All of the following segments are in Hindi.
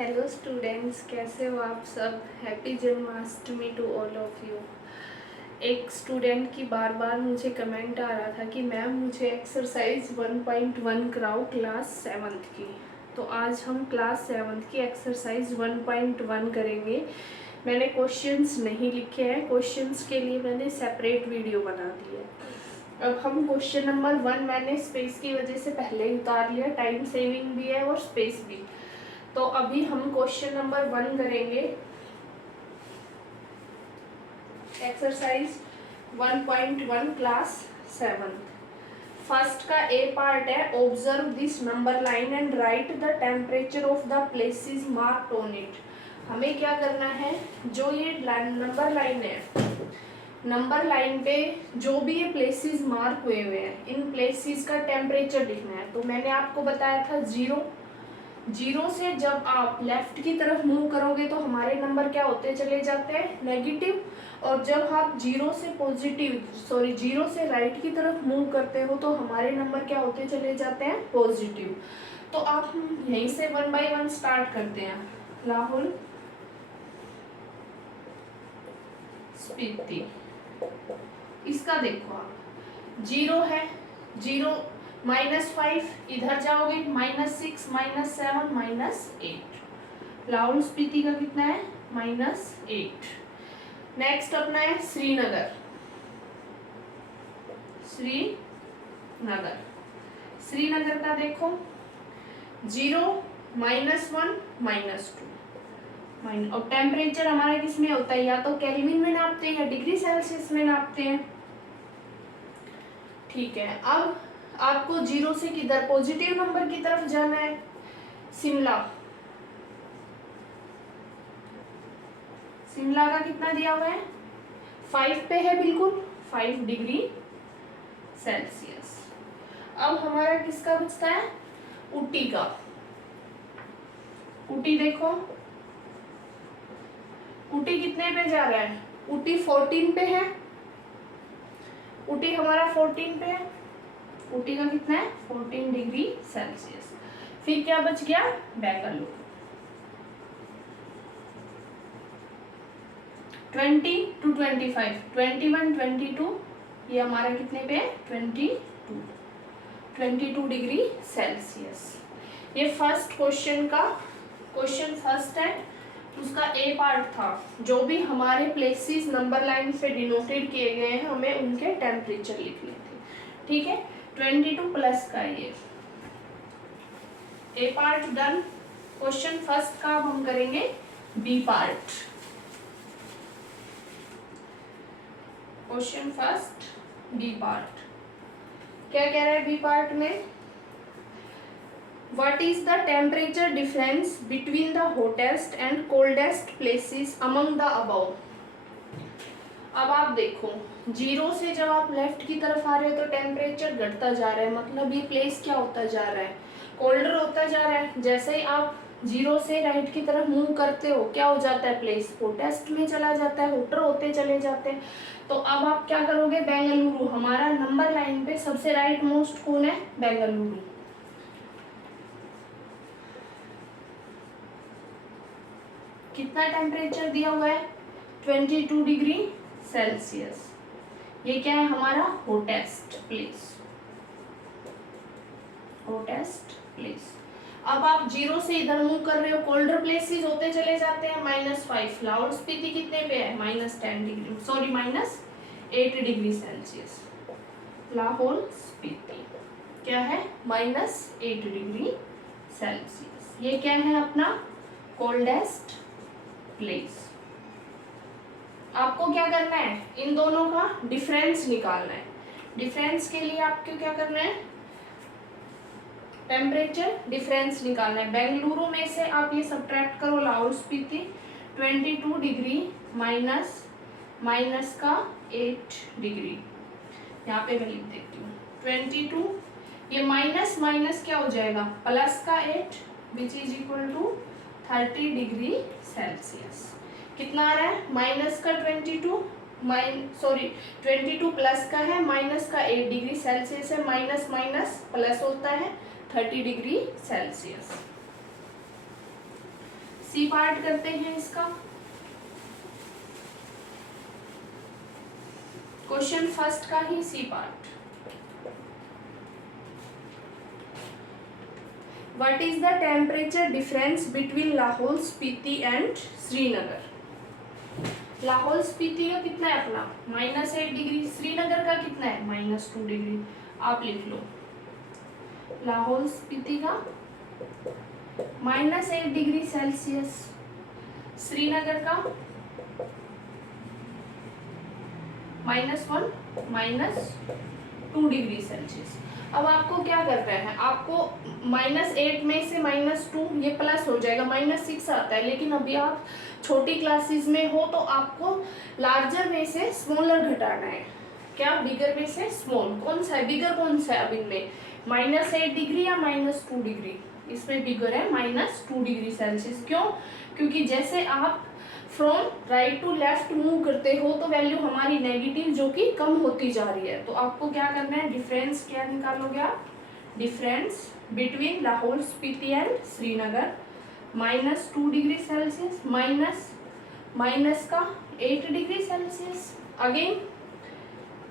हेलो स्टूडेंट्स, कैसे हो आप सब। Happy Janmashtami to all of you. एक स्टूडेंट की बार बार मुझे कमेंट आ रहा था कि मैम मुझे एक्सरसाइज 1.1 कराओ क्लास 7th की। तो आज हम क्लास 7th की एक्सरसाइज 1.1 करेंगे। मैंने क्वेश्चंस नहीं लिखे हैं, क्वेश्चंस के लिए मैंने सेपरेट वीडियो बना दी है। अब हम क्वेश्चन नंबर 1 मैंने स्पेस की वजह से पहले ही उतार लिया, टाइम सेविंग भी है और स्पेस भी। तो अभी हम क्वेश्चन नंबर 1 करेंगे, एक्सरसाइज 1.1 क्लास 7। फर्स्ट का ए पार्ट है, observe this number line and right the temperature of the places marked on it. हमें क्या करना है, जो ये नंबर लाइन है, नंबर लाइन पे जो भी ये प्लेसेस मार्क हुए हुए हैं, इन प्लेसेस का टेम्परेचर लिखना है। तो मैंने आपको बताया था जीरो से जब आप लेफ्ट की तरफ मूव करोगे तो हमारे नंबर क्या होते चले जाते हैं, नेगेटिव। और जब आप जीरो से राइट की तरफ मूव करते हो तो हमारे नंबर क्या होते चले जाते हैं, पॉजिटिव। तो आप यहीं से 1 बाय 1 स्टार्ट करते हैं। राहुल, स्पीति, इसका देखो आप, जीरो है, जीरो -5, इधर जाओगे -6, -7, -8। लाहौल स्पीति का कितना है, -8। नेक्स्ट अपना है श्रीनगर। श्रीनगर का देखो, 0, -1, -2। और टेम्परेचर हमारा किस में होता है, या तो केल्विन में नापते हैं या डिग्री सेल्सियस में नापते हैं। ठीक है, अब आपको 0 से किधर, पॉजिटिव नंबर की तरफ जाना है। शिमला का कितना दिया हुआ है, 5 पे है, बिल्कुल 5 डिग्री सेल्सियस। अब हमारा किसका बचता है, ऊटी का। ऊटी देखो, ऊटी कितने पे जा रहा है, ऊटी 14 पे है। ऊटी हमारा 14 पे है, ऊटी का कितना है, 14 डिग्री सेल्सियस। फिर क्या बच गया, बेंगलुरु। 20 to 25, 21, 22, ये हमारा कितने पे है, 22 डिग्री सेल्सियस। ये फर्स्ट क्वेश्चन का क्वेश्चन फर्स्ट है, उसका ए पार्ट था। जो भी हमारे प्लेसेस नंबर लाइन से डिनोटेड किए गए हैं, हमें उनके टेम्परेचर लिखने थे। ठीक है, 22 प्लस का ये A part done. Question first का अब हम करेंगे B part. Question first B part क्या कह रहा है, बी पार्ट में, what is the temperature difference between the hottest and coldest places among the above. अब आप देखो, 0 से जब आप लेफ्ट की तरफ आ रहे हो तो टेम्परेचर घटता जा रहा है, मतलब ये प्लेस क्या होता जा रहा है, कोल्डर होता जा रहा है। जैसे ही आप 0 से राइट की तरफ मूव करते हो, क्या हो जाता है, प्लेस हॉटेस्ट में चला जाता है, होटर होते चले जाते हैं। तो अब आप क्या करोगे, बेंगलुरु, हमारा नंबर लाइन पे सबसे राइट मोस्ट कौन है, बेंगलुरु। कितना टेम्परेचर दिया हुआ है, 22 डिग्री सेल्सियस। ये क्या है, हमारा हॉटेस्ट प्लेस। अब आप 0 से इधर मूव कर रहे हो, कोल्डर प्लेसेस होते चले जाते हैं, -5। लाहौल स्पीति कितने पे है, -10 degree, sorry -8 degree Celsius. Lahaul Spiti क्या है, -8 डिग्री सेल्सियस। ये क्या है, अपना कोल्डेस्ट प्लेस। आपको क्या करना है, इन दोनों का डिफरेंस निकालना है। डिफरेंस के लिए आपको क्या करना है, टेम्परेचर डिफरेंस निकालना है। बेंगलुरु में से आप ये सब्ट्रैक्ट करो, लाहौल स्पीति 22 डिग्री माइनस का 8 डिग्री, यहाँ पे मैं लिख देती हूँ 22, ये माइनस क्या हो जाएगा, प्लस का 8 which is equal to 30 degree Celsius. कितना आ रहा है, माइनस का 22 प्लस का है, माइनस का 8 डिग्री सेल्सियस है, माइनस प्लस होता है 30 डिग्री सेल्सियस। सी पार्ट करते हैं इसका। क्वेश्चन फर्स्ट का ही C part. What is the temperature difference between Lahaul Spiti and Srinagar? Lahaul Spiti का कितना है अपना -8 डिग्री, श्रीनगर का कितना है -2 डिग्री। आप लिख लो लाहौल स्पीति का -8 डिग्री सेल्सियस, श्रीनगर का -1 -2 डिग्री सेल्सियस। अब आपको क्या करना है, आपको -8 में से -2 ये प्लस हो जाएगा, -6 आता है, लेकिन अभी आप छोटी क्लासेस में हो तो आपको लार्जर में से स्मॉलर घटाना है। क्या? बिगर में से स्मॉल। कौन सा है बिगर, कौन सा है अब इनमें, -8 डिग्री या -2 डिग्री? इसमें बिगर है -2 डिग्री सेल्सियस। क्यों? क्योंकि जैसे आप from right to left move करते हो तो वैल्यू हमारी नेगेटिव जो कि कम होती जा रही है। तो आपको क्या करना है, डिफरेंस क्या निकालोगे आप, difference between Lahaul Spiti and Srinagar -2 degree Celsius minus का 8 डिग्री सेल्सियस, अगेन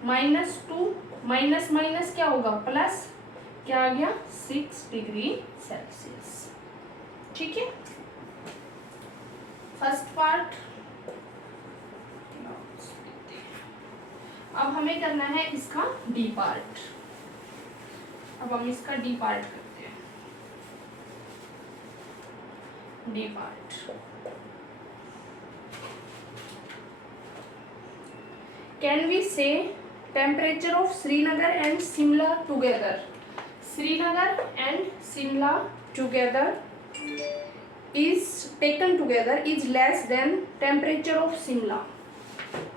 -2 माइनस क्या होगा प्लस, क्या आ गया 6 डिग्री सेल्सियस। ठीक है, फर्स्ट पार्ट। अब हमें करना है इसका डी पार्ट। अब हम इसका डी पार्ट करते हैं। डी पार्ट, कैन वी से temperature of Srinagar and Shimla together? Srinagar and Shimla together is taken together is less than temperature of Shimla.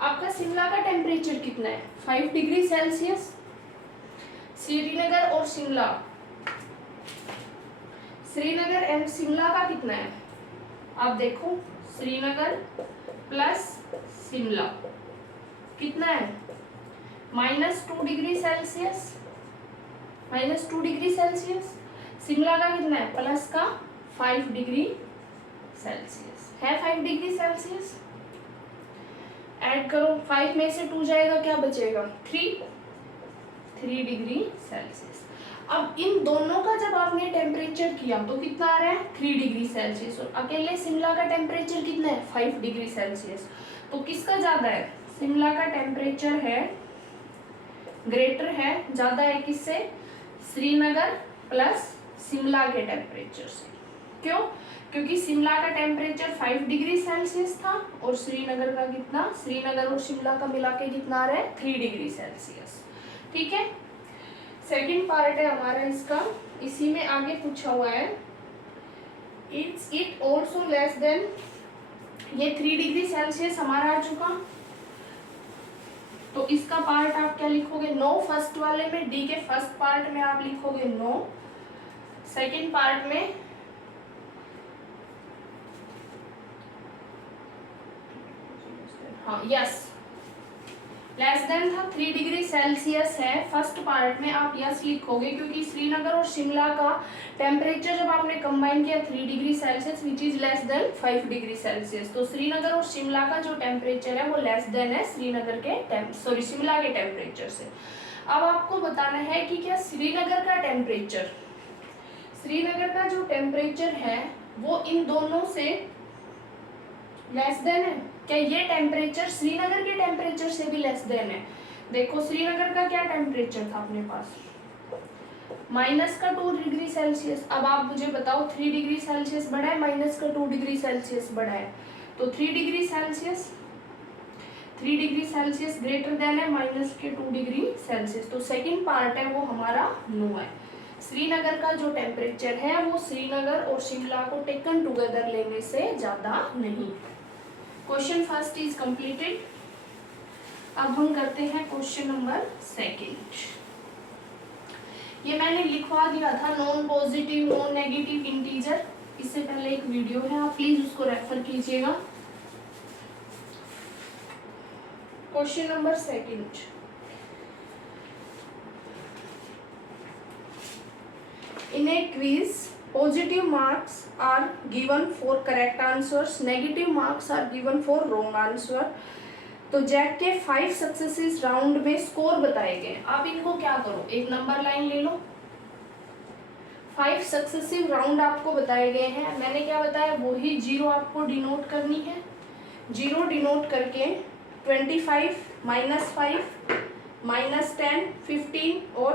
आपका शिमला का टेम्परेचर कितना है 5 डिग्री सेल्सियस। श्रीनगर और शिमला, श्रीनगर एंड शिमला का कितना है, आप देखो श्रीनगर प्लस शिमला कितना है -2 degree Celsius, -2 degree Celsius. Shimla का कितना है प्लस का 5 डिग्री सेल्सियस है, 5 डिग्री सेल्सियस। ऐड करो, 5 में से 2 जाएगा, क्या बचेगा 3 डिग्री सेल्सियस। अब इन दोनों का जब आपने टेम्परेचर किया तो कितना आ रहा है 3 डिग्री सेल्सियस, और अकेले शिमला का टेम्परेचर कितना है 5 डिग्री सेल्सियस। तो किसका ज्यादा है, शिमला का टेम्परेचर है ग्रेटर है, ज्यादा है किससे, श्रीनगर प्लस शिमला के टेम्परेचर से। क्यों? क्योंकि शिमला का टेम्परेचर 5 डिग्री सेल्सियस था और श्रीनगर का कितना, श्रीनगर और शिमला का मिला के कितना आ रहा है 3 डिग्री सेल्सियस। ठीक है, सेकंड पार्ट है हमारा इसका, इसी में आगे पूछा हुआ है it's it also less than, ये 3 डिग्री सेल्सियस हमारा आ चुका, तो इसका पार्ट आप क्या लिखोगे, नो। फर्स्ट वाले में डी के फर्स्ट पार्ट में आप लिखोगे नो, सेकंड पार्ट में हाँ यस, लेस देन था 3 डिग्री सेल्सियस है, फर्स्ट पार्ट में आप यस लिखोगे क्योंकि श्रीनगर और शिमला का टेम्परेचर जब आपने कंबाइन किया 3 degree Celsius which is less than 5 degree Celsius, तो श्रीनगर और शिमला का जो टेम्परेचर है वो लेस देन है श्रीनगर के शिमला के टेम्परेचर से। अब आपको बताना है कि क्या श्रीनगर का टेम्परेचर, श्रीनगर का जो टेम्परेचर है वो इन दोनों से लेस देन है, क्या ये टेम्परेचर श्रीनगर के टेम्परेचर से भी लेस देन है। देखो श्रीनगर का क्या टेम्परेचर था अपने पास -2 डिग्री सेल्सियस, अब आप मुझे बताओ 3 डिग्री सेल्सियस बढ़ा है -2 डिग्री सेल्सियस बढ़ा है, तो 3 डिग्री सेल्सियस ग्रेटर देन है -2 डिग्री सेल्सियस, तो सेकंड पार्ट है वो हमारा नो है। श्रीनगर का जो टेम्परेचर है वो श्रीनगर और शिमला को टेकन टुगेदर लेने से ज्यादा नहीं। Question first is completed. अब हम करते हैं क्वेश्चन नंबर सेकंड। ये मैंने लिखवा दिया था non positive non negative integer, इससे पहले एक वीडियो है, आप प्लीज उसको रेफर कीजिएगा। Question number second, in a quiz positive marks are given for correct answers, negative marks are given for wrong answer। तो जैक के 5 सक्सेसिव राउंड में स्कोर बताए गए। आप इनको क्या करो, एक नंबर लाइन ले लो। 5 सक्सेसिव राउंड आपको बताए गए हैं, मैंने क्या बताया वही 0 आपको डिनोट करनी है। 0 डिनोट करके 25 -5 -10 15 और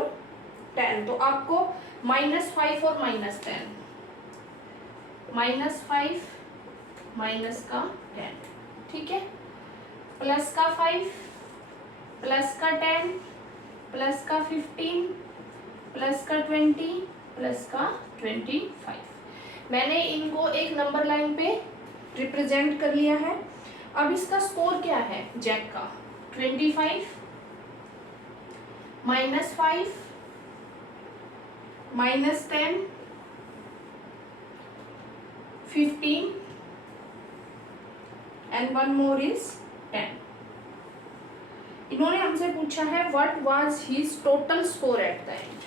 10, तो आपको -5 और -10, -5 माइनस का 10, ठीक है, प्लस का 5 प्लस का 10 प्लस का 15 प्लस का 20 प्लस का 25। मैंने इनको एक नंबर लाइन पे रिप्रेजेंट कर लिया है। अब इसका स्कोर क्या है जैक का, 25 -5 -10 15 and one more is 10। इन्होंने हमसे पूछा है what was his total score at the end.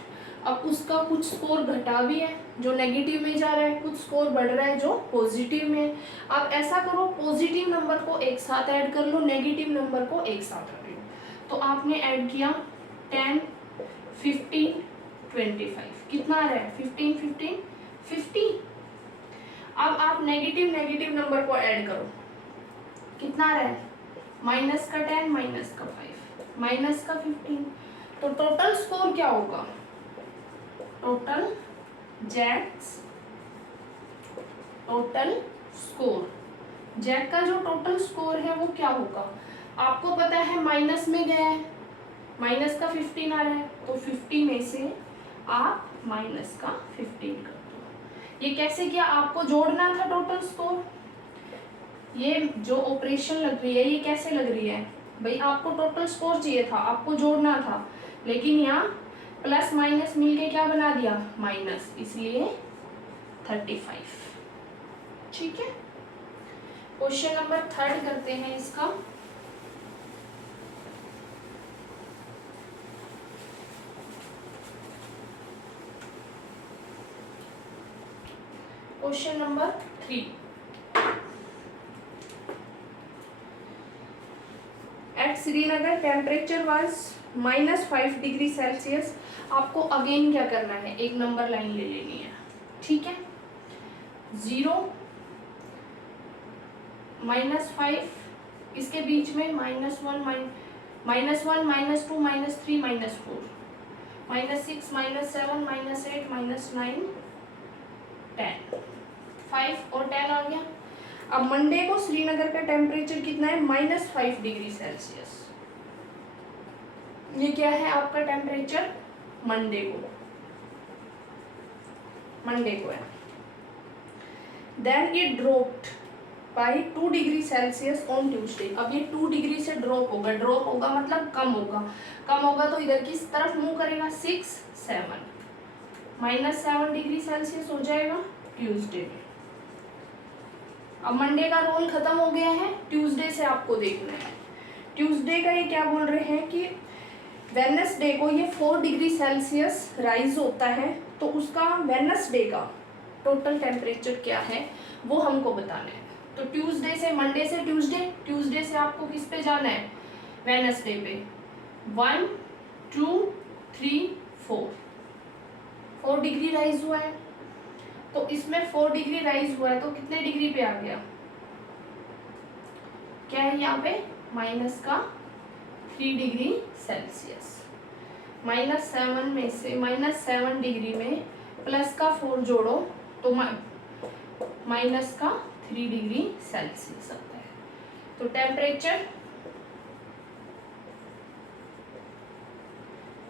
अब उसका कुछ स्कोर घटा भी है जो नेगेटिव में जा रहा है, कुछ स्कोर बढ़ रहा है जो पॉजिटिव में है। आप ऐसा करो, पॉजिटिव नंबर को एक साथ ऐड कर लो, नेगेटिव नंबर को एक साथ रख लो। तो आपने ऐड किया 10 15 25, कितना आ रहा है 15 15 50। अब आप नेगेटिव नंबर को ऐड करो, कितना आ रहा है माइनस का 10 माइनस का 5 माइनस का 15। तो टोटल स्कोर क्या होगा, total Jack's total score, Jack का जो टोटल स्कोर है वो क्या होगा। आपको पता है माइनस में गया है, माइनस का 15 आ रहा है, तो 50 में से आप माइनस का 15 कर दो। ये कैसे किया, आपको जोड़ना था टोटल स्कोर। ये जो ऑपरेशन लग रही है ये कैसे लग रही है भाई, आपको टोटल स्कोर चाहिए था, आपको जोड़ना था, लेकिन यहाँ प्लस माइनस मिलके क्या बना दिया माइनस, इसलिए 35। ठीक है, क्वेश्चन नंबर 3 करते हैं इसका। Question number 3, at Srinagar temperature was -5 degree Celsius. आपको अगेन क्या करना है, एक नंबर लाइन ले लेनी है, ठीक है। 0 -5, इसके बीच में -1 -1 -2 -3 -4 -6 -7 -8 -9 10, 5 और 10 आ गया। अब मंडे को श्रीनगर का टेम्परेचर कितना है -5 डिग्री सेल्सियस। ये क्या है आपका टेम्परेचर मंडे को है। Then it dropped by 2 degree Celsius on Tuesday. अब ये 2 डिग्री से ड्रॉप होगा मतलब कम होगा तो इधर किस तरफ मूव करेगा 6 7 -7 डिग्री सेल्सियस हो जाएगा ट्यूसडे में। अब मंडे का रोल खत्म हो गया है, ट्यूसडे से आपको देखना है। ट्यूसडे का ये क्या बोल रहे हैं कि वेडनेसडे को ये 4 डिग्री सेल्सियस राइज होता है, तो उसका वेडनेसडे का टोटल टेम्परेचर क्या है वो हमको बताना है। तो ट्यूसडे से मंडे से ट्यूसडे से आपको किस पे जाना है वेडनेसडे पे, 1 2 3 4 डिग्री राइज हुआ है। तो इसमें 4 डिग्री राइज हुआ है तो कितने डिग्री पे आ गया, क्या है यहाँ पे माइनस का 3 डिग्री सेल्सियस। -7 में से -7 डिग्री में प्लस का 4 जोड़ो तो माइनस का 3 डिग्री सेल्सियस आता है। तो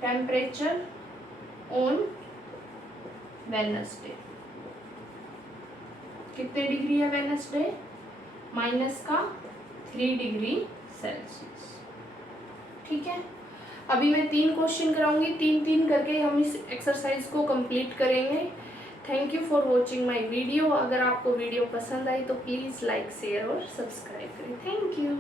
टेम्परेचर ऑन वेडनेसडे कितने डिग्री है वेडनेसडे, माइनस का 3 डिग्री सेल्सियस। ठीक है, अभी मैं 3 क्वेश्चन कराऊंगी, 3 करके हम इस एक्सरसाइज को कंप्लीट करेंगे। Thank you for watching my video. अगर आपको वीडियो पसंद आई तो प्लीज़ लाइक शेयर और सब्सक्राइब करें। Thank you.